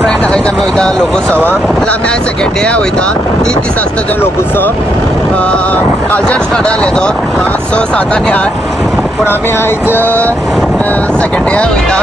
Friend आयज आमी वयता लोकोत्सवा. आमी आयज सेकंड डे वयता. 3 दीस आसता तो लोकोत्सव. कालच्यान स्टार्ट जाले तो 6, 7 आनी 8. पूण आमी आयज सेकंड डे वयता.